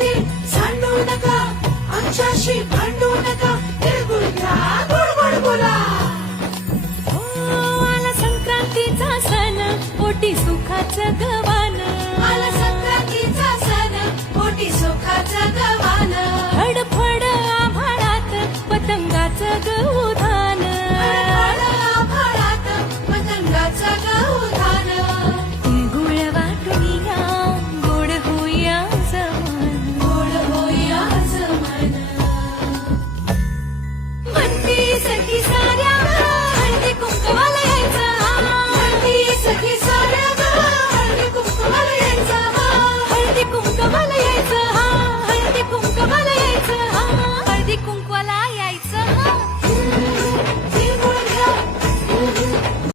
ते सांडू नका, आमच्याशी भांडू नका, तिळगुळ घ्या, गोड गोड बोला. आला संक्रांतीचा सण, पोटी सुखाचं